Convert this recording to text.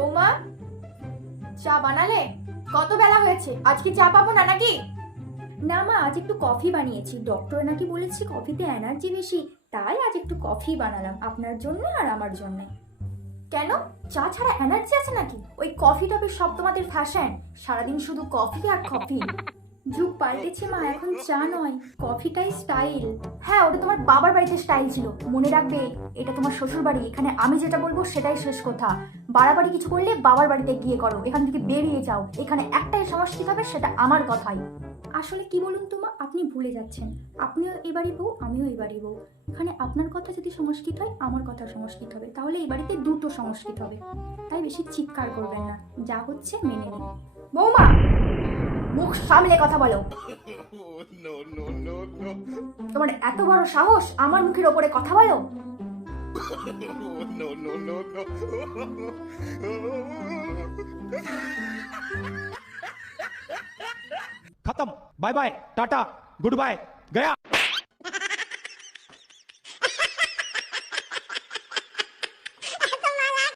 বৌমা, চা বানালে? কত বেলা হয়েছে, আজ কি চা পাবো না নাকি? না মা, আজ একটু কফি বানিয়েছি। ডক্টর নাকি বলেছে কফিতে এনার্জি বেশি, তাই আজ একটু কফি বানালাম আপনার জন্য আর আমার জন্য। কেন, চা ছাড়া এনার্জি আছে নাকি? ওই কফি টফি সব তোমাদের ফ্যাশন, সারাদিন শুধু কফি আর কফি। যুগ পাল্টেছে মা, এখন চা নয় কফিটাই স্টাইল। হ্যাঁ, ওটা তোমার বাবার বাড়িতে স্টাইল ছিল, মনে রাখবে এটা তোমার শ্বশুর বাড়ি। এখানে আমি যেটা বলবো সেটাই শেষ কথা। বাড়াবাড়ি কিছু করলে বাবার বাড়িতে গিয়ে করো, এখান থেকে বেরিয়ে যাও। এখানে একটাই সংস্কৃতি হবে, সেটা আমার কথাই। আসলে কি বলুন তো মা, আপনি ভুলে যাচ্ছেন। আপনিও এবারই বউ, আমিও এবারই বউ। এখানে আপনার কথা যদি সংস্কৃত হয়, আমার কথা সংস্কৃত হবে, তাহলে এই বাড়িতে দুটো সংস্কৃত হবে। তাই বেশি চিৎকার করবেন না, যা হচ্ছে মেনে নিন। বৌমা, মুখ সামলে কথা বলো। তোমার এত বড় সাহস আমার মুখের ওপরে কথা বলো? खत्म। Bye bye, tata, goodbye, गया।